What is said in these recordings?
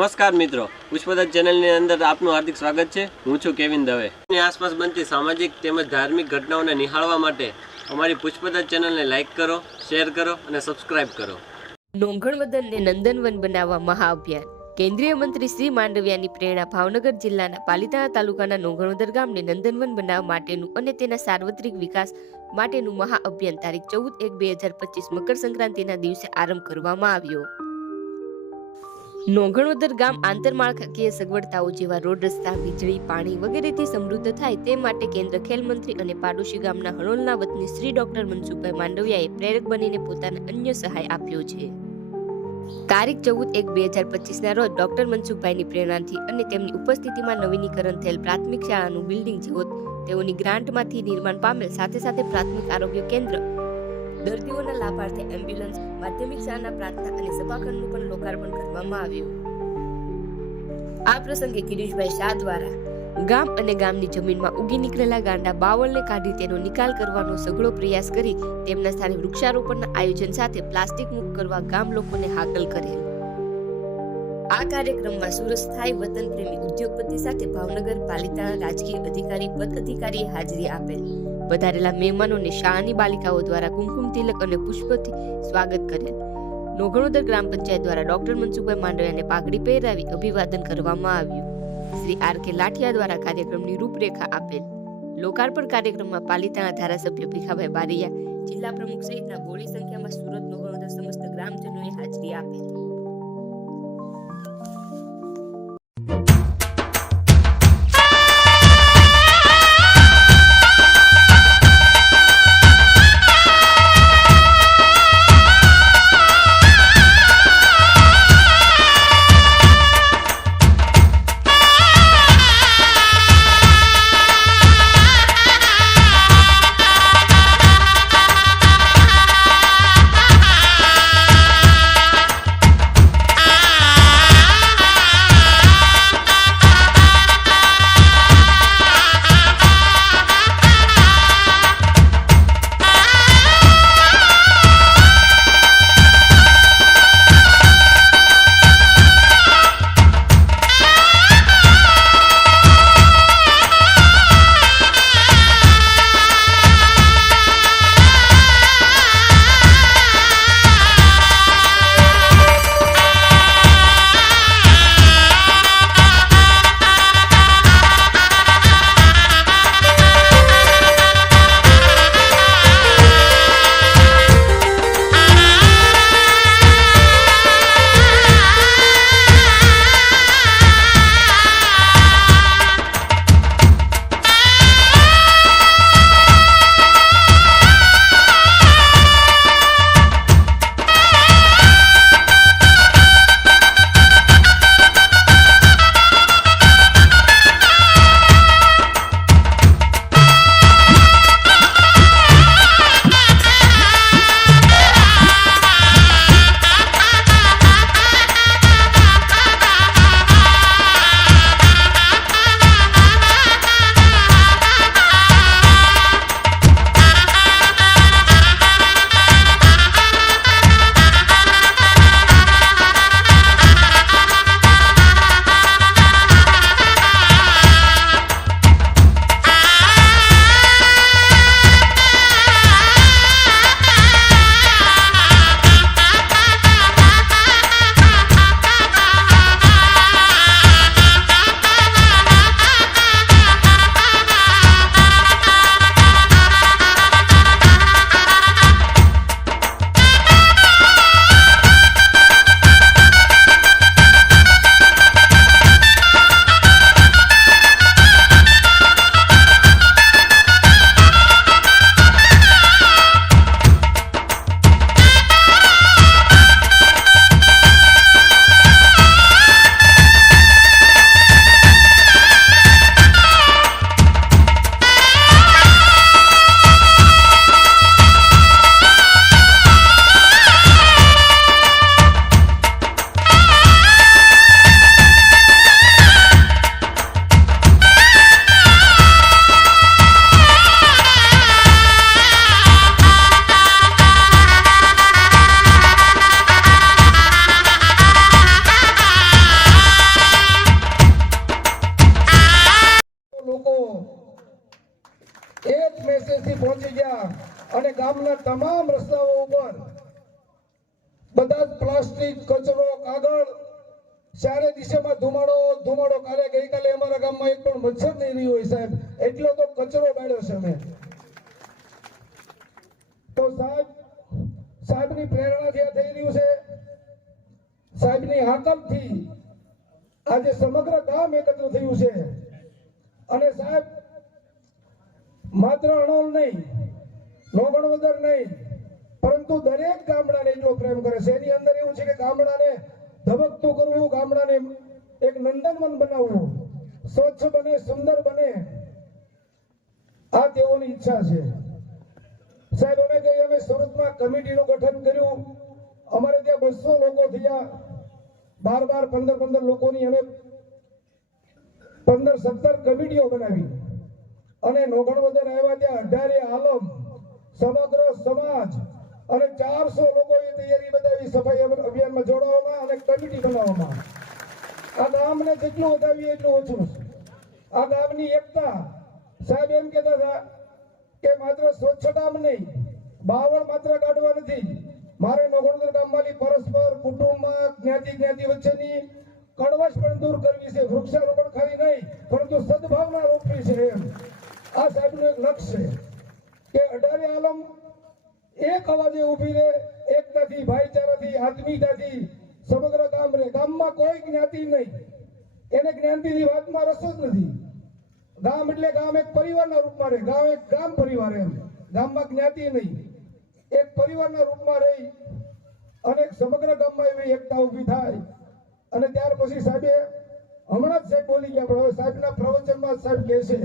નમસ્કાર મિત્રો. પુષ્પદત્ત ચેનલની અંદર આપનું હાર્દિક સ્વાગત છે. હું છું કેવિન દવે. આસપાસ બનતી સામાજિક તેમજ ધાર્મિક ઘટનાઓને નિહાળવા માટે અમારી પુષ્પદત્ત ચેનલને લાઇક કરો, શેર કરો અને સબસ્ક્રાઇબ કરો. નોંઘણવદનને નંદનવન બનાવવા મહાઅભિયાન. કેન્દ્રીય મંત્રી શ્રી માંડવિયાની પ્રેરણા ભાવનગર જિલ્લાના પાલિતાણા તાલુકાના નોંઘણવદર ગામને નંદનવન બનાવવા માટેનું અને તેના સાર્વત્રિક વિકાસ માટેનું મહાઅભિયાન તારીખ ચૌદ એક બે હજાર પચીસ મકર સંક્રાંતિના દિવસે આરંભ કરવામાં આવ્યો. નોંઘણવદર ગામ આંતરમાળખાકીય સગવડતાઓ જેવા રોડ રસ્તા, વીજળી, પાણી વગેરેથી સમૃદ્ધ થાય તે માટે કેન્દ્ર ખેલ મંત્રી અને પાડોશી ગામના હણોલના વતની શ્રી ડોક્ટર મનસુખભાઈ માંડવિયાએ પ્રેરક બનીને પોતાના અન્ય સહાય આપ્યો છે. તારીખ ચૌદ એક બે હજાર પચીસના રોજ ડોક્ટર મનસુખભાઈની પ્રેરણાથી અને તેમની ઉપસ્થિતિમાં નવીનીકરણ થયેલ પ્રાથમિક શાળાનું બિલ્ડિંગ જેવો તેઓની ગ્રાન્ટમાંથી નિર્માણ પામેલ સાથે સાથે પ્રાથમિક આરોગ્ય કેન્દ્ર દર્દીઓના લાભાર્થે એમ્બ્યુલન્સ, માધ્યમિક શાળાના પ્રાર્થના અને સભાખંડનું પણ લોકાર્પણ કરવામાં આવ્યું. આ પ્રસંગે ગિરીશભાઈ શાહ દ્વારા ગામ અને ગામની જમીનમાં ઉગી નીકળેલા ગાંડા બાવળને કાઢી તેનો નિકાલ કરવાનો સઘળો પ્રયાસ કરી તેમના સ્થાને વૃક્ષારોપણના આયોજન સાથે પ્લાસ્ટિક મુક્ત કરવા ગામ લોકોને હાકલ કરેલ આ કાર્યક્રમમાં સુરત સ્થાયી વતન પ્રેમી ઉદ્યોગપતિ સાથે ભાવનગર પાલિતાણા રાજકીય અધિકારી, પદ અધિકારીએ હાજરી આપેલ. વધારેલા મહેમાનોને શાળાની બાલિકાઓ દ્વારા કુમકુમ તિલક અને પુષ્પથી સ્વાગત કરેલ. નોઘણોદર ગ્રામ પંચાયત દ્વારા ડોક્ટર મનસુખભાઈ માંડવિયાને પાઘડી પહેરાવી અભિવાદન કરવામાં આવ્યું. શ્રી આર કે લાઠિયા દ્વારા કાર્યક્રમની રૂપરેખા આપેલ. લોકાર્પણ કાર્યક્રમમાં પાલિતાણા ધારાસભ્ય ભીખાભાઈ બારિયા, જિલ્લા પ્રમુખ સહિતના બોડી સંખ્યામાં સુરત નોઘણોદર સમસ્ત ગ્રામજનોએ હાજરી આપેલ એક અને ગામના તમામ રસ્તાઓ ઉપર બધા પ્લાસ્ટિક, કચરો, કાગળ, ચારે દિશામાં ધુમાડો ધુમાડો કાલે ગઈકાલે અમારા ગામમાં એક પણ મચ્છર નહીં રહ્યું હોય સાહેબ. એટલો તો કચરો બાળ્યો છે અમે. તો સાહેબ, સાહેબની પ્રેરણાથી આ થઈ રહ્યું છે, સાહેબની હાકલથી આજે સમગ્ર ગામ એકત્ર થયું છે. અને સાહેબ, માત્ર અણોલ નહીં નોગણવદર નહીં. પરંતુ દરેક ગામડાને એટલો પ્રેમ કરે છે, એની અંદર એવું છે કે ગામડાને ધબકતું કરવું, ગામડાને એક નંદનવન બનાવવું, સ્વચ્છ બને, સુંદર બને, આ તેઓની ઈચ્છા છે. સાહેબ, અમે કહીએ, અમે સુરતમાં કમિટીનું ગઠન કર્યું. અમારે ત્યાં બસો લોકો થયા. બાર બાર, પંદર પંદર લોકોની અમે પંદર સત્તર કમિટીઓ બનાવી. અને નોગણવદર આવ્યા ત્યાં અઢારે આલમ સમગ્ર સમાજ અને ચારસો લોકોએ તૈયારી બતાવી સફાઈ અભિયાનમાં જોડાવામાં અને કમિટી બનાવવામાં. આ ગામને જેટલું વધાવીએ એટલું ઓછું આ ગામની એકતા, સાહેબ એમ કહેતા હતા કે માત્ર સ્વચ્છતા નહીં, બાવળ માત્ર કાઢવા નથી. મારે નોગણદર ગામમાંથી પરસ્પર, કુટુંબમાં, જ્ઞાતિ જ્ઞાતિ વચ્ચેની કડવાશ પણ દૂર કરવી છે. વૃક્ષારોપણ ખાલી નહીં, પરંતુ સદભાવના રોપવી છે એમ. આ સાહેબનું એક લક્ષ્ય છે. કે અઢારે આલમ, એક અવાજે ઊભી રહે એકતાથી, ભાઈચારાથી, આત્મીયતાથી સમગ્ર ગામ રહે ગામમાં કોઈ જ્ઞાતિ નહીં. એને જ્ઞાતિની વાતમાં રસ જ નથી. ગામ એટલે ગામ એક પરિવારના રૂપમાં રહે ગામ એક ગામ પરિવાર એમ. ગામમાં જ્ઞાતિ નહીં. એક પરિવારના રૂપમાં રહી અને સમગ્ર ગામમાં એવી એકતા ઊભી થાય. અને ત્યાર પછી સાહેબે હમણાં જ સાહેબ બોલી ગયા, પણ હવે સાહેબના પ્રવચનમાં સાહેબ કહે છે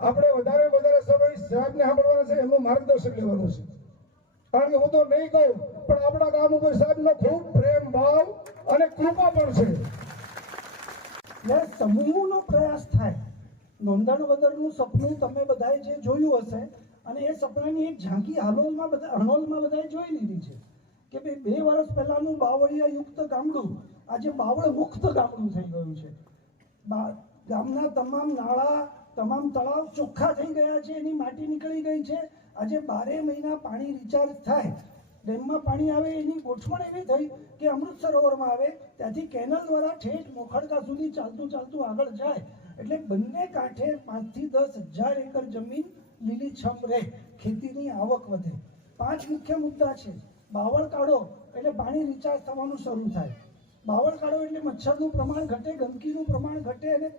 આપણે વધારે વધારે સમય સાહેબને સાંભળવાનો છે, એમનું માર્ગદર્શન લેવાનું છે. કારણ કે હું તો નહીં કહું, પણ આપણા ગામ ઉપર સાહેબનો ખૂબ પ્રેમ, ભાવ અને કૃપા પણ છે. સમૂહનો પ્રયાસ થાય. નોંધણ વગરનું સપનું તમે બધાએ જે જોયું હશે, અને એ સપનાની એક ઝાંકી હાલોલમાં બધા અણોલમાં બધાએ જોઈ લીધી છે કે ભાઈ બે વર્ષ પહેલાનું બાવળિયા યુક્ત ગામડું, આજે બાવળ મુક્ત ગામડું થઈ ગયું છે. ગામના તમામ નાળા તમામ તળાવ ચોખ્ખા થઈ ગયા છે, એની માટી નીકળી ગઈ છે. આજે બારે મહિના પાણી રિચાર્જ થાય. ડેમમાં પાણી આવે, એની ગોઠવણ એવી થઈ કે અમૃત સરોવરમાં આવે. ત્યાંથી કેનલ દ્વારા ઠેઠ મોખડકા સુધી ચાલતું ચાલતું આગળ જાય. એટલે બંને કાંઠે પાંચથી દસ હજાર એકર જમીન લીલીછમ રહે. ખેતીની આવક વધે. પાંચ મુખ્ય મુદ્દા છે. બાવળ કાઢો એટલે પાણી રિચાર્જ થવાનું શરૂ થાય. બાવળ કાઢો એટલે મચ્છરનું પ્રમાણ ઘટે, ગંદકીનું પ્રમાણ ઘટે અને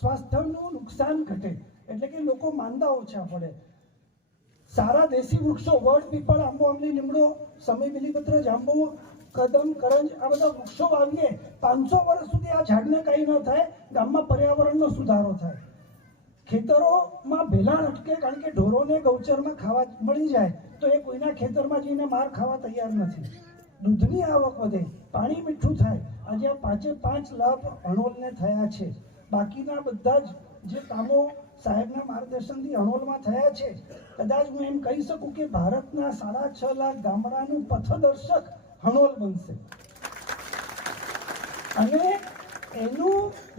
સ્વાસ્થ્યનું નુકસાન ઘટે. એટલે કે લોકો માંદા ઓછા પડે. સારા દેશી વૃક્ષો, વડ, પીપળ, આંબો, આંબલી, લીમડો સમય બિલીપત્ર, જાંબુ, કદમ, કરંજ, આ બધા વૃક્ષો વાવીએ, પાંચસો વર્ષ સુધી આ ઝાડને કાંઈ ન થાય, ગામમાં પર્યાવરણનો સુધારો થાય. ખેતરોમાં ભેલાણ અટકે કારણ કે ઢોરોને ગૌચરમાં ખાવા મળી જાય, તો એ કોઈના ખેતરમાં જઈને માર ખાવા તૈયાર નથી. દૂધની આવક વધે, પાણી મીઠું થાય. આજે આ પાંચે પાંચ લાભ અણોલને થયા છે. બાકીના બધા જ જે કામો સાહેબના માર્ગદર્શનથી અણોલમાં થયા છે, કદાચ હું એમ કહી શકું કે ભારતના સાડા છ લાખ ગામડાનું પથદર્શક હણોલ બનશે. અને એનું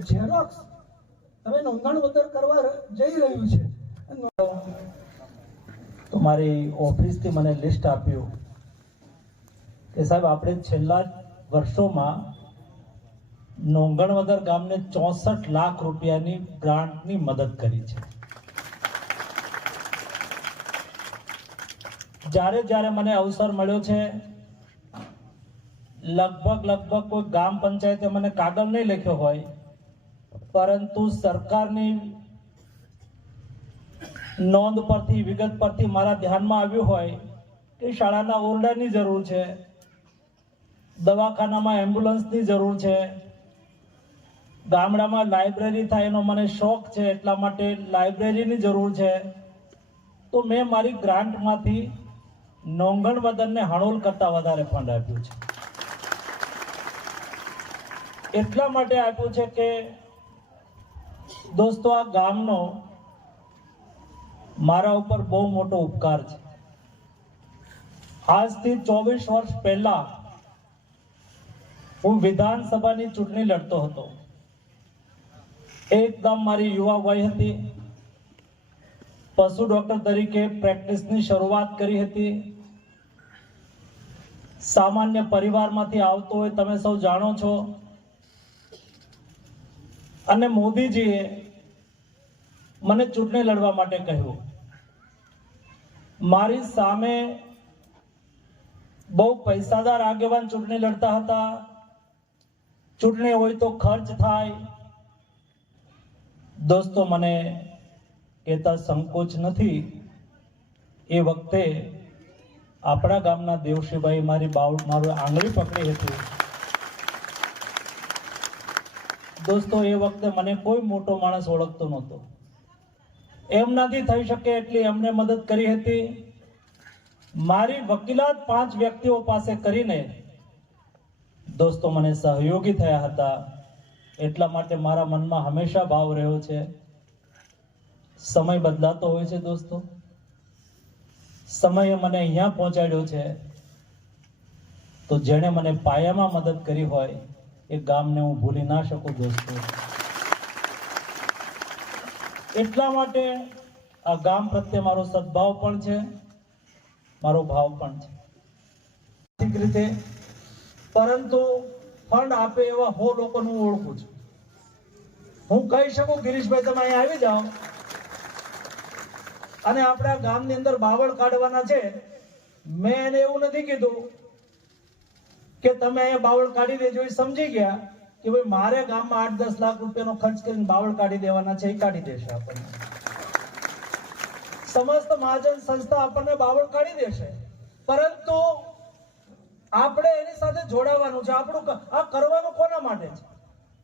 ઝેરોક્સ હવે નોંધણ વગર કરવા જઈ રહ્યું છે. તો મારી ઓફિસથી મને લિસ્ટ આપ્યું કે સાહેબ, આપણે છેલ્લા વર્ષોમાં નોંગણવદર ગામને ચોસઠ લાખ રૂપિયાની ગ્રાન્ટની મદદ કરી છે. જ્યારે જ્યારે મને અવસર મળ્યો છે, લગભગ લગભગ કોઈ ગામ પંચાયતે મને કાગળ નહીં લખ્યો હોય, પરંતુ સરકારની નોંધ પરથી, વિગત પરથી મારા ધ્યાનમાં આવ્યું હોય કે શાળાના ઓરડાની જરૂર છે, દવાખાનામાં એમ્બ્યુલન્સની જરૂર છે ગામડામાં લાઇબ્રેરી થાય એનો મને શોખ છે, એટલા માટે લાઇબ્રેરીની જરૂર છે. તો મેં મારી ગ્રાન્ટમાંથી નોંગણ વદનને હણોલ કરતાં વધારે ફંડ આપ્યું છે. એટલા માટે આપ્યું છે કે, દોસ્તો, આ ગામનો મારા ઉપર બહુ મોટો ઉપકાર છે. આજથી ચોવીસ વર્ષ પહેલા હું વિધાનસભાની ચૂંટણી લડતો હતો. એકદમ મારી યુવા વય હતી. પશુ ડોક્ટર તરીકે પ્રેક્ટિસની શરૂઆત કરી હતી. સામાન્ય પરિવારમાંથી આવતો હોય તમે સૌ જાણો છો. અને મોદીજીએ મને ચૂંટણી લડવા માટે કહ્યું. મારી સામે બહુ પૈસાદાર આગેવાન ચૂંટણી લડતા હતા. ચૂંટણી હોય તો ખર્ચ થાય. દોસ્તો, મને કહેતા સંકોચ નથી. એ વખતે આપણા ગામના દેવશીભાઈ મારી બાવ મારું આંગળી પકડી હતી. દોસ્તો, એ વખતે મને કોઈ મોટો માણસ ઓળખતો નહોતો. એમ નથી થઈ શકે એટલી એમને મદદ કરી હતી. મારી વકીલાત પાંચ વ્યક્તિઓ પાસે કરીને દોસ્તો, મને સહયોગી થયા હતા. એટલા માટે મારા મનમાં હંમેશા ભાવ રહ્યો છે. સમય બદલાતો હોય છે દોસ્તો. સમયે મને અહીંયા પહોંચાડ્યો છે. તો જેણે મને પાયામાં મદદ કરી હોય, એ ગામને હું ભૂલી ના શકું દોસ્તો. એટલા માટે આ ગામ પ્રત્યે મારો સદભાવ પણ છે, મારો ભાવ પણ છે. રીતે, પરંતુ ફંડ આપે એવા હો લોકોને હું ઓળખું છું. હું કહી શકું, ગિરીશભાઈ, તમે અહીંયા આવી જાઓ. અને આપણા ગામની અંદર બાવળ કાઢવાના છે. મેં એને એવું નથી કીધું કે તમે અહીંયા બાવળ કાઢી દેજો એ સમજી ગયા કે ભાઈ મારે ગામમાં આઠ દસ લાખ રૂપિયાનો ખર્ચ કરીને બાવળ કાઢી દેવાના છે, એ કાઢી દેશે આપણને. સમસ્ત મહાજન સંસ્થા આપણને બાવળ કાઢી દેશે. પરંતુ આપણે એની સાથે જોડાવાનું છે. આપણું આ કરવાનું કોના માટે છે?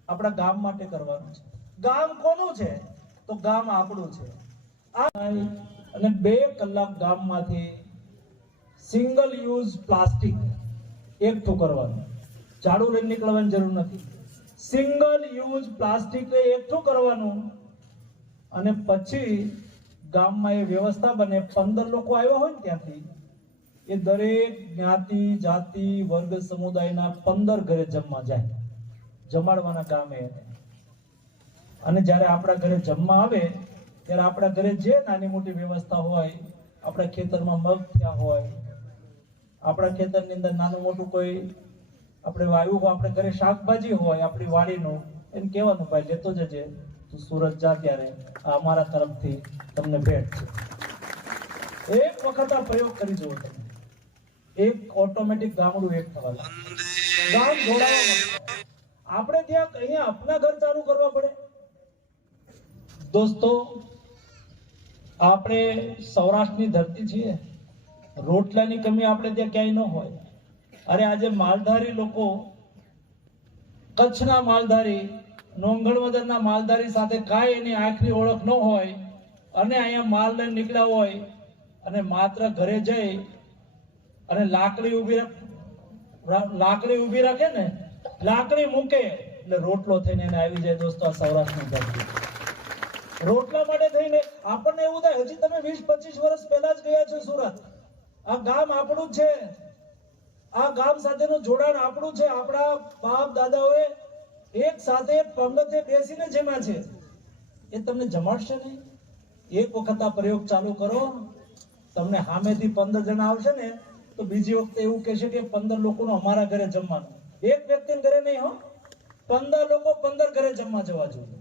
આપણા ગામ માટે કરવાનું છે. ગામ કોનું છે? તો ગામ આપણું છે. અને બે કલાક ગામમાંથી સિંગલ યુઝ પ્લાસ્ટિક એકઠું કરવાનું. ઝાડુ લઈને નીકળવાની જરૂર નથી. સિંગલ યુઝ પ્લાસ્ટિક એકઠું કરવાનું અને પછી ગામમાં એ વ્યવસ્થા બને. પંદર લોકો આવ્યા હોય ને ત્યાંથી એ દરેક જ્ઞાતિ, જાતિ, વર્ગ, સમુદાયના પંદર ઘરે જમવા જાય. જમાડવાના કામે અને જ્યારે આપણા ઘરે જમવા આવે, ત્યારે આપણા ઘરે જે નાની મોટી વ્યવસ્થા હોય, આપણા ખેતરમાં મગ થયા હોય, આપણા ખેતરની અંદર નાનું મોટું કોઈ આપણે વાવ્યું હોય, આપણે ઘરે શાકભાજી હોય, આપણી વાડીનું, એમ કહેવાનું, ભાઈ, લેતો જજે. તું સુરત જા ત્યારે. આ અમારા તરફથી તમને ભેટ છે. એક વખત આ પ્રયોગ કરી જુઓ તમે. એક ઓટોમેટિક ગામડું એક ગામ જોડાવા આપણે ત્યાં અહીંયા આપના ઘર ચાલુ કરવા પડે. દોસ્તો આપણે સૌરાષ્ટ્રની ધરતી છીએ. રોટલાની કમી આપણે ત્યાં ક્યાંય ન હોય. અરે આજે માલધારી લોકો કચ્છના માલધારી નોંગણવદરના માલધારી સાથે કાંઈ એની આંખની ઓળખ ન હોય અને અહીંયા માલ લઈને નીકળ્યા હોય અને માત્ર ઘરે જઈ અને લાકડી ઊભી લાકડી ઊભી રાખે ને, લાકડી મૂકે એટલે રોટલો થઈને એને આવી જાય દોસ્તો આ સૌરાષ્ટ્રની ધરતી. રોટલા માટે થઈને આપણને એવું થાય, હજી તમે વીસ પચીસ વર્ષ પહેલા જ ગયા છો સુરત. આ ગામ આપણું જ છે. આ ગામ સાથેનું જોડાણ આપણું છે. આપણા બાપ દાદાઓએ એક સાથે પંગતે બેસીને જેમાં છે. એ તમને જમાડશે નહીં. એક વખત આ પ્રયોગ ચાલુ કરો. તમને સામેથી પંદર જણા આવશે ને તો બીજી વખતે એવું કહેશે કે પંદર લોકોનું અમારા ઘરે જમવાનું. એક વ્યક્તિને ઘરે નહીં હો. પંદર લોકો પંદર ઘરે જમવા જવા જોઈએ.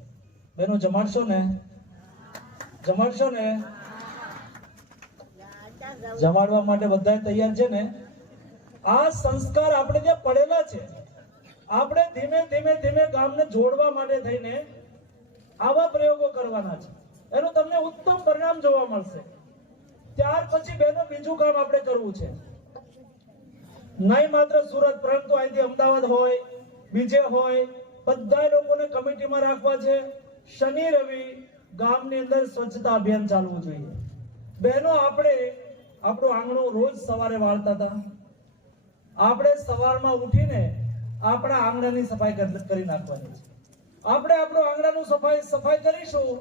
બેનો, જમાડશો ને? જમાડશો ને? જમાડવા માટે બધા તૈયાર છે ને? આ સંસ્કાર આપણે ત્યાં પડેલા છે, આપણે ધીમે ધીમે ધીમે ગામને જોડવા માટે થઈને આવા પ્રયોગો કરવાના છે. એનું તમને ઉત્તમ પરિણામ જોવા મળશે. ત્યાર પછી બેનો બીજું કામ આપણે કરવું છે. નહીં માત્ર સુરત, પરંતુ અહીંથી અમદાવાદ હોય, બીજે હોય, બધા લોકોને કમિટીમાં રાખવા છે. શનિ, રવિ ગામની અંદર સ્વચ્છતા અભિયાન ચાલવું જોઈએ. બહેનો, આપણે આપણું આંગણું રોજ સવારે વાળતા હતા. આપણે સવારમાં ઉઠીને આપણા આંગણાની સફાઈ કર- નાખવાની છે. આપણે આપણું આંગણાનું સફાઈ સફાઈ કરીશું,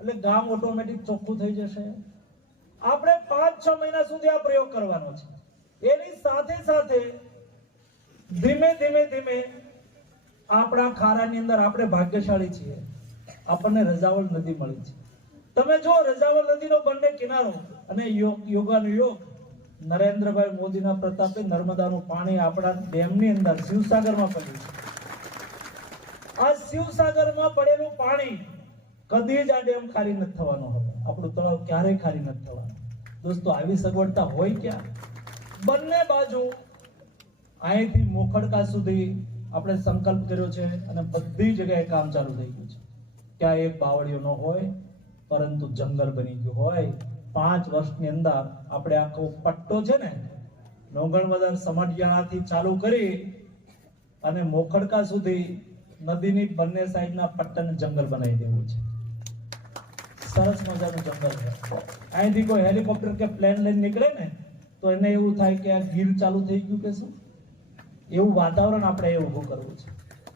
એટલે ગામ ઓટોમેટિક ચોખ્ખું થઈ જશે. આપણે પાંચ છ મહિના સુધી આ પ્રયોગ કરવાનો છે. એની સાથે સાથે ધીમે ધીમે ધીમે આપણા ખારાની અંદર આપણે ભાગ્યશાળી છીએ. આપણને રજાવળ નદી મળી છે. તમે જો રજાવલ નદીનો બંને કિનારો અને યોગાનો યોગ નરેન્દ્રભાઈ મોદીના પ્રતાપે નર્મદાનું પાણી આપણા ડેમની અંદર શિવસાગરમાં પડ્યું છે. આ શિવસાગરમાં પડેલું પાણી કદી જ આ ડેમ ખાલી નથી થવાનો હવે આપણું તળાવ ક્યારેય ખાલી નથી થવાનું. દોસ્તો, આવી સગવડતા હોય ક્યાં? બંને બાજુ અહીંથી મોખડકા સુધી આપણે સંકલ્પ કર્યો છે અને બધી જગ્યાએ કામ ચાલુ થઈ ગયું છે. ક્યાં એક બાવળીઓ ન હોય, પરંતુ જંગલ બની ગયું હોય. પાંચ વર્ષની અંદર આપણે આખો પટ્ટો છે ને નોંગણવદર સમઢિયાળાથી ચાલુ કરી અને મોખડકા સુધી નદીની બંને સાઈડના પટ્ટાને જંગલ બનાવી દેવું છે. સરસ મજાનું જંગલ છે. અહીંથી કોઈ હેલિકોપ્ટર કે પ્લેન લઈને નીકળે ને તો એને એવું થાય કે આ ગીર ચાલુ થઈ ગયું કે શું? એવું વાતાવરણ આપણે એ ઊભું કરવું છે.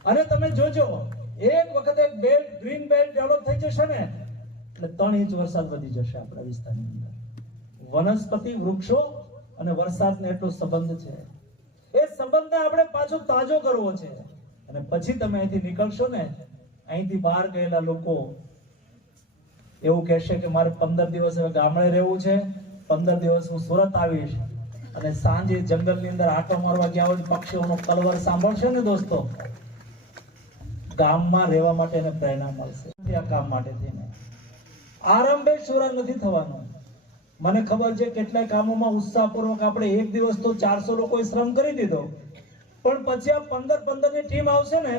અને તમે જોજો, એક વખતે બેલ્ટ ગ્રીન બેલ્ટ ડેવલપ થઈ જશે ને, એટલે ત્રણ ઇંચ વરસાદ વધી જશે આપણા વિસ્તારની અંદર. વનસ્પતિ, વૃક્ષો અને વરસાદને એટલો સંબંધ છે. એ સંબંધને આપણે પાછો તાજો કરવો છે. અને પછી તમે અહીંથી નીકળશો ને, અહીંથી બહાર ગયેલા લોકો એવું કહેશે કે મારે પંદર દિવસ હવે ગામડે રહેવું છે. પંદર દિવસ હું સુરત આવીશ અને સાંજે જંગલની અંદર આટો મારવા ગયા હોય પક્ષીઓનો કલવર સાંભળશે ને દોસ્તો? ગામમાં રહેવા માટે એને પ્રેરણા મળશે. આ કામ માટે થઈને. આરંભે શૂરા નથી થવાનો. મને ખબર છે કેટલાય કામોમાં ઉત્સાહપૂર્વક આપણે એક દિવસ તો ચારસો લોકોએ શ્રમ કરી દીધો. પણ પછી આ પંદર પંદરની ટીમ આવશે ને,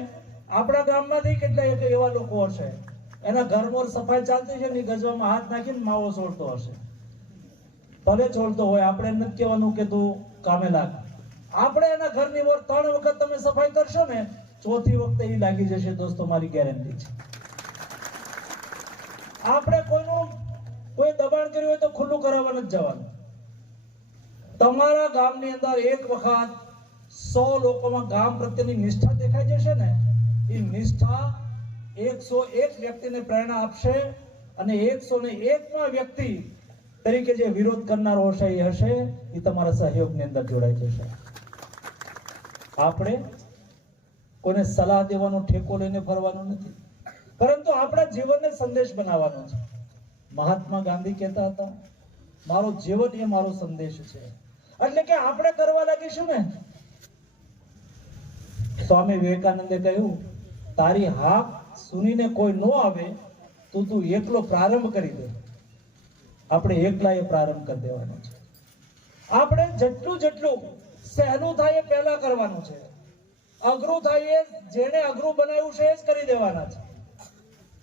આપણા ગામમાંથી કેટલાય એક એવા લોકો હશે. એના ઘરમાં સફાઈ ચાલતી છે ને ગજવામાં હાથ નાખીને માવો છોડતો હશે. ભલે છોડતો હોય, આપણે નથી કહેવાનું કે તું કામે લાગ. આપણે એના ઘરની ઓર ત્રણ વખત તમે સફાઈ કરશો ને, ચોથી વખતે એ લાગી જશે, દોસ્તો, મારી ગેરંટી છે. આપણે કોઈનું, કોઈ દબાણ કર્યું હોય તો ખુલ્લું કરાવવા નથી જવાનું. તમારા ગામની અંદર એક વખત સો લોકોમાં ગામ પ્રત્યેની નિષ્ઠા દેખાઈ જશે ને એ નિષ્ઠા એકસો એક વ્યક્તિને પ્રેરણા આપશે અને એકસો ને એકમાં વ્યક્તિ તરીકે જે વિરોધ કરનારો હશે એ હશે, એ તમારા સહયોગની અંદર જોડાઈ જશે. આપણે કોને સલાહ દેવાનો, ઠેકો લઈને ફરવાનો નથી. પરંતુ આપણા જીવનને સંદેશ બનાવવાનો છે. મહાત્મા ગાંધી કહેતા હતા, મારું જીવન એ મારો સંદેશ છે. એટલે કે આપણે કરવા લાગીશું ને? સ્વામી વિવેકાનંદે કહ્યું, તારી હાક સુનીને કોઈ ન આવે, તો તું એકલો પ્રારંભ કરી દે. આપણે એકલા એ પ્રારંભ કરી દેવાનો છે. આપણે જેટલું જેટલું સહેલું થાય એ પહેલા કરવાનું છે. અઘરું થાય એ જેને અઘરું બનાવ્યું છે એ જ કરી દેવાના છે.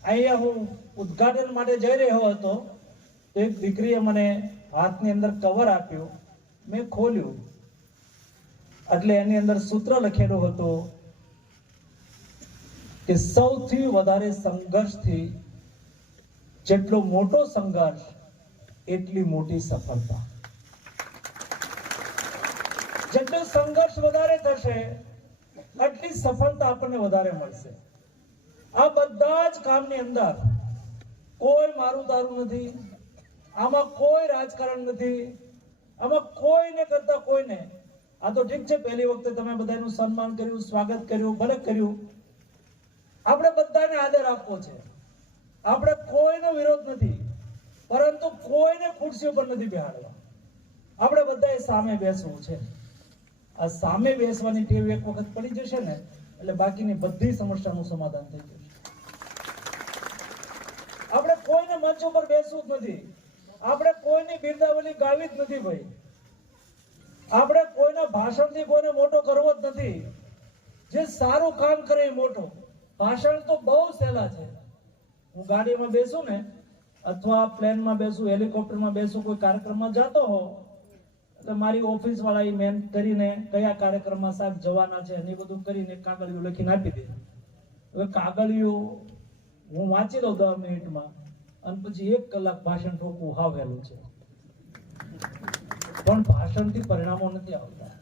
અહીંયા હું ઉદ્ઘાટન માટે જઈ રહ્યો હતો. એક દીકરીએ મને હાથની અંદર કવર આપ્યું. મેં ખોલ્યું. એટલે એની અંદર સૂત્ર લખેલું હતું કે સૌથી વધારે સંઘર્ષથી જેટલો મોટો સંઘર્ષ એટલી મોટી સફળતા. જેટલો સંઘર્ષ વધારે થશે, એટલી સફળતા આપણને વધારે મળશે. આ બધા જ કામની અંદર કોઈ મારું તારું નથી, આમાં કોઈ રાજકારણ નથી, આમાં કોઈને કરતા કોઈને. આ તો ઠીક છે, પહેલી વખતે તમે બધાનું સન્માન કર્યું, સ્વાગત કર્યું, ભલે કર્યું. આપણે બધાને આદર આપવો છે. આપણે કોઈનો વિરોધ નથી. પરંતુ કોઈને ખુરશી પર નથી બેહાડવા. આપણે બધાએ સામે બેસવું છે. આ સામે બેસવાની ટેવ એક વખત પડી જશે ને, એટલે બાકીની બધી સમસ્યાનું સમાધાન થઈ જશે. આપણે કોઈને મંચ ઉપર બેસવું જ નથી. આપણે કોઈની બિરદાવલી ગાવી જ નથી ભાઈ. આપણે કોઈના ભાષણથી કોઈને મોટો કરવો જ નથી. જે સારું કામ કરે એ મોટો. ભાષણ તો બહુ સહેલા છે. હું ગાડીમાં બેસું ને અથવા પ્લેનમાં બેસું, હેલિકોપ્ટરમાં બેસું, કોઈ કાર્યક્રમમાં જતો હો એટલે મારી ઓફિસ વાળા એ મેન કરીને કયા કાર્યક્રમમાં સાહેબ જવાના છે એ બધું કરીને કાગળિયું લખીને આપી દે. હવે કાગળિયું હું વાંચી લઉં દસ મિનિટમાં, અને પછી એક કલાક ભાષણ ઠોકવું હાવેલું છે. પણ ભાષણથી પરિણામો નથી આવતા.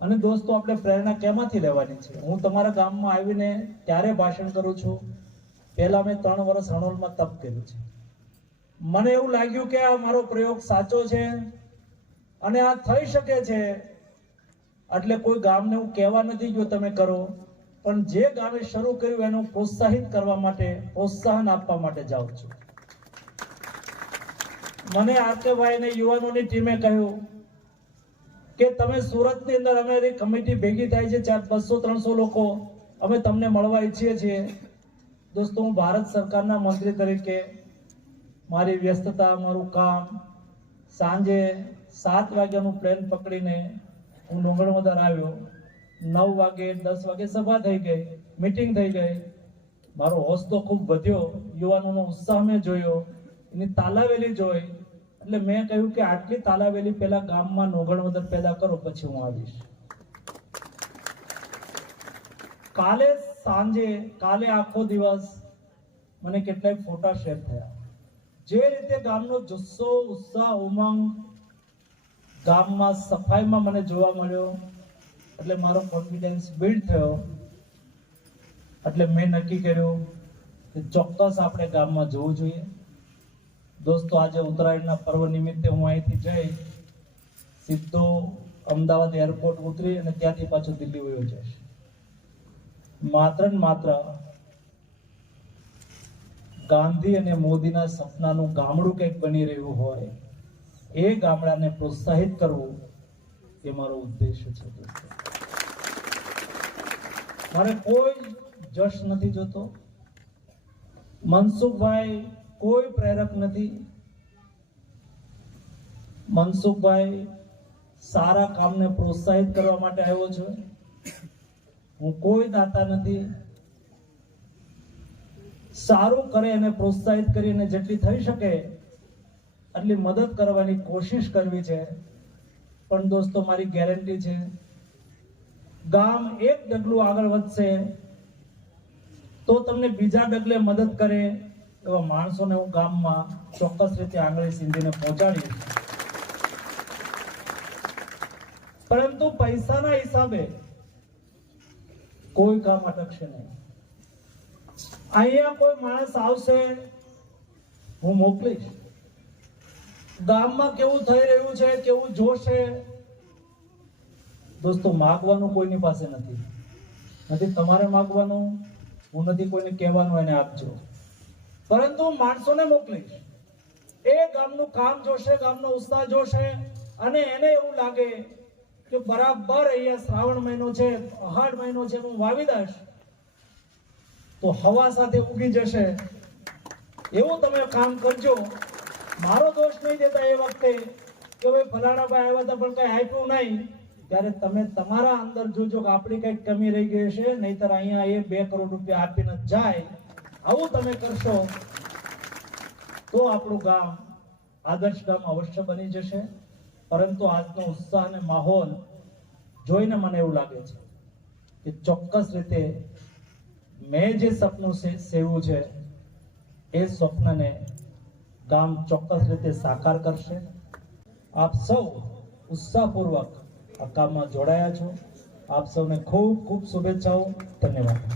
અને દોસ્તો, આપણે પ્રેરણા કેમાંથી લેવાની છે? હું તમારા ગામમાં આવીને ત્યારે ભાષણ કરું છું? પહેલા મેં ત્રણ વર્ષ હણોલમાં તપ કર્યું છે. મને એવું લાગ્યું કે આ મારો પ્રયોગ સાચો છે અને આ થઈ શકે છે. એટલે કોઈ ગામને હું કહેવા નથી ગયો તમે કરો, પણ જે ગામે શરૂ કર્યું એનું પ્રોત્સાહિત કરવા માટે, પ્રોત્સાહન આપવા માટે જાઉં છું. મને આરકેભાઈ અને યુવાનોની ટીમે કહ્યું કે તમે સુરતની અંદર અમારી કમિટી ભેગી થાય છે, ચાર બસો ત્રણસો લોકો. અમે તમને મળવા ઈચ્છીએ છીએ. દોસ્તો, હું ભારત સરકારના મંત્રી તરીકે મારી વ્યસ્તતા, મારું કામ, સાંજે સાત વાગ્યાનું પ્લેન પકડીને હું ડુંગરમદાર આવ્યો. નવ વાગે, દસ વાગે સભા થઈ ગઈ મીટિંગ થઈ ગઈ. મારો તો ખૂબ વધ્યો. યુવાનોનો ઉત્સાહ મેં જોયો. એની તાલાવેલી જોઈ. એટલે મેં કહ્યું કે આટલી તાલાવેલી પહેલા ગામમાં નોગણવદર પેદા કરો, પછી હું આવીશ. કાલે સાંજે, કાલે આખો દિવસ મને કેટલાય ફોટા શેર થયા. જે રીતે ગામનો જુસ્સો, ઉત્સાહ, ઉમંગ ગામમાં સફાઈમાં મને જોવા મળ્યો, એટલે મારો કોન્ફિડન્સ બિલ્ડ થયો. એટલે મેં નક્કી કર્યું કે ચોક્કસ આપણે ગામમાં જવું જોઈએ. દોસ્તો, આજે ઉત્તરાયણના પર્વ નિમિત્તે હું અહીંથી જઈ સીધો અમદાવાદ એરપોર્ટ ઉતરી અને ત્યાંથી પાછો દિલ્હી વયો જઈશ. માત્ર ને માત્ર ગાંધી અને મોદીના સપનાનું ગામડું કંઈક બની રહ્યું હોય, એ ગામડાને પ્રોત્સાહિત કરવું એ મારો ઉદ્દેશ છે. મારે કોઈ જશ નથી જોતો. મનસુખભાઈ કોઈ પ્રેરક નથી. મનસુખભાઈ સારા કામને પ્રોત્સાહિત કરવા માટે આવ્યો છું. હું કોઈ દાતા નથી. સારું કરે અને પ્રોત્સાહિત કરીને જેટલી થઈ શકે એટલી મદદ કરવાની કોશિશ કરવી છે. પણ દોસ્તો, મારી ગેરંટી છે. ગામ એક ડગલું આગળ વધશે તો તમને બીજા ડગલે મદદ કરે એવા માણસોને હું ગામમાં ચોક્કસ રીતે આંગળી સિંધીને પહોંચાડીશ. પરંતુ પૈસાના હિસાબે કોઈ કામ અટકશે નહીં. અહીંયા કોઈ માણસ આવશે, હું મોકલીશ. ગામમાં કેવું થઈ રહ્યું છે, કેવું જોશે? દોસ્તો, માગવાનું કોઈની પાસે નથી. નથી તમારે માગવાનું, હું નથી કોઈને કહેવાનું, એને આપજો. પરંતુ માણસોને મોકલીશ. એ ગામનું કામ જોશે, ગામનો ઉત્સાહ જોશે, અને એને એવું લાગે કે બરાબર અહીંયા શ્રાવણ મહિનો છે અહાડ મહિનો છે, હું વાવી દઈશ. તો હવા સાથે ઉગી જશે. એવું તમે કામ કરજો. મારો દોષ નહીં દેતા એ વખતે કે ભાઈ ફલાણા ભાઈ આવ્યા હતા પણ કઈ આપ્યું નહીં. ત્યારે તમે તમારા અંદર જોજો કે આપણી કંઈક કમી રહી ગઈ છે નહીતર અહીંયા એ બે કરોડ રૂપિયા આપીને જાય. આવું તમે કરશો તો આપણું ગામ આદર્શ ગામ અવશ્ય બની જશે. પરંતુ આજનો ઉત્સાહ અને માહોલ જોઈને મને એવું લાગે છે કે ચોક્કસ રીતે મેં જે સપનું સેવું છે, એ સ્વપ્નને ગામ ચોક્કસ રીતે સાકાર કરશે. આપ સૌ ઉત્સાહપૂર્વક આ કામમાં જોડાયા છો. આપ સૌને ખૂબ ખૂબ શુભેચ્છાઓ. ધન્યવાદ.